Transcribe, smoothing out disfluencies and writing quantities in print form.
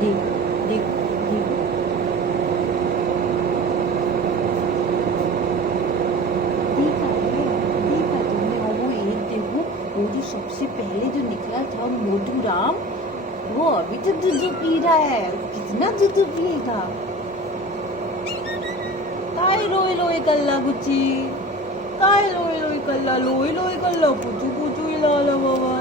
देख देख देख। देखा है, देखा तुमने? और वो एक देखो, वो जो सबसे पहले जो निकला था मोटू राम, वो अभी तक दूध पी रहा है। कितना दूध पिएगा? काय लोई लोई कल्ला गुच्ची, काय लोई लोई कल्ला, लोई लोई कल्ला पुचू पुचू इला बाबा।